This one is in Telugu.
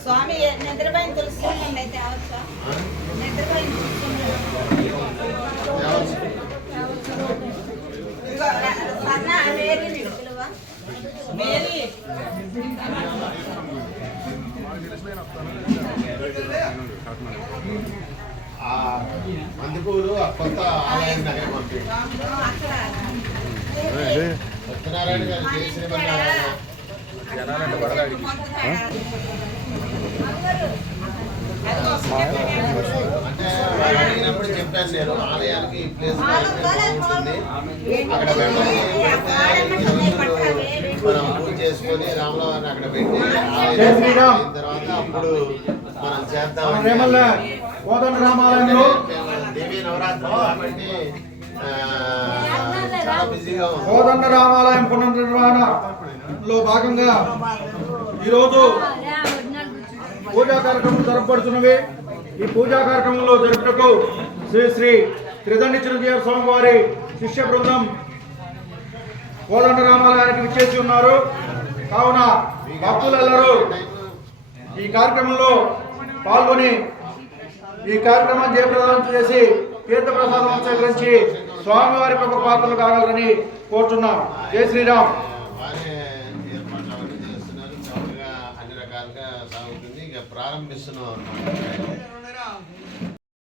స్వామి నిద్రపోయిన తెలుసుకుందండి అయితే అవచ్చా నిద్రపోయిన మేరీ మందిపూలు కొత్త ఆలయం దగ్గర పంపి సత్యనారాయణ గారు జనాలంటే వడలాడికి అంటే అడిగినప్పుడు చెప్పాను నేను ఆలయానికి ఈ ప్లేస్ అక్కడ మనం పూజ చేసుకొని రాములవారిని అక్కడ పెట్టి అయిన తర్వాత అప్పుడు మనం చేద్దాం. దేవీ నవరాత్రులు కాబట్టి చాలా బిజీగా ఉంది. కోదండ రామాలయం పునర్నిర్మాణలో భాగంగా ఈరోజు పూజా కార్యక్రమం జరపబడుతున్నవి. ఈ పూజా కార్యక్రమంలో జరుపుటకు శ్రీ శ్రీ త్రిదండి చిరంజీవి స్వామి వారి శిష్య బృందం కోదండ రామాలయానికి విచ్చేసి ఉన్నారు. కావున భక్తులందరూ ఈ కార్యక్రమంలో పాల్గొని ఈ కార్యక్రమాన్ని జయప్రదం చేసి తీర్థ ప్రసాదం స్వీకరించి స్వామివారి ప్రముఖ పాత్రలు కావాలని కోరుతున్నాం. జై శ్రీరామ్. ఏర్పాట్లు అవన్నీ చేస్తున్నారు. చక్కగా అన్ని రకాలుగా సాగుతుంది. ఇక ప్రారంభిస్తున్నాం.